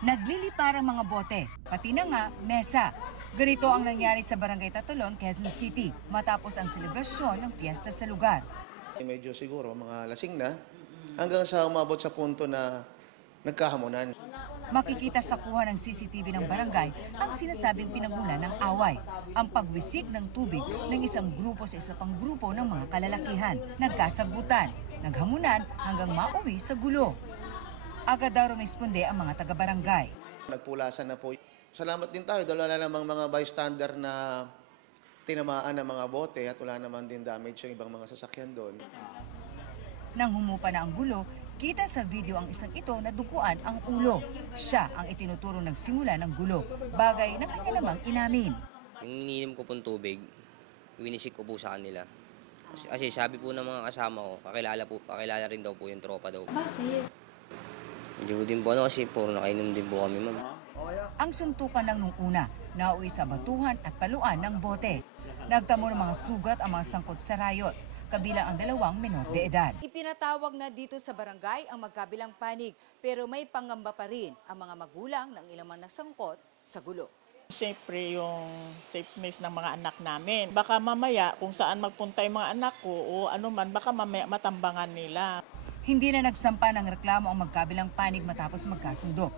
Naglilipar ang mga bote, pati na nga mesa. Ganito ang nangyari sa Barangay Tatulon, Quezon City, matapos ang selebrasyon ng piyesta sa lugar. Medyo siguro mga lasing na hanggang sa umabot sa punto na nagkahamunan. Makikita sa kuha ng CCTV ng barangay ang sinasabing pinagmula ng away, ang pagwisik ng tubig ng isang grupo sa isa pang grupo ng mga kalalakihan, nagkasagutan, naghamunan hanggang mauwi sa gulo. Agad daw rumisponde ang mga taga-barangay. Nagpulasan na po. Salamat din tayo dahil wala namang mga bystander na tinamaan ng mga bote at wala naman din damage yung ibang mga sasakyan doon. Nang humupa na ang gulo, kita sa video ang isang ito na duguan ang ulo. Siya ang itinuturong nagsimula ng gulo, bagay na kanya namang inamin. Yung iniinom ko pong tubig, winisik ko po sa kanila. Kasi sabi po ng mga kasama ko, kakilala rin daw po yung tropa daw. Bakit? Hindi po din po kasi puro nakainom din po kami, ma'am. Ang suntukan lang nung una, nauwi sa batuhan at paluan ng bote. Nagtamo ng mga sugat ang mga sangkot sa rayot, kabilang ang 2 menor de edad. Ipinatawag na dito sa barangay ang magkabilang panig, pero may pangamba pa rin ang mga magulang ng ilang mga nasangkot sa gulo. Siyempre yung safeness ng mga anak namin. Baka mamaya kung saan magpunta yung mga anak ko o ano man, baka mamaya matambangan nila. Hindi na nagsampa ng reklamo ang magkabilang panig matapos magkasundo.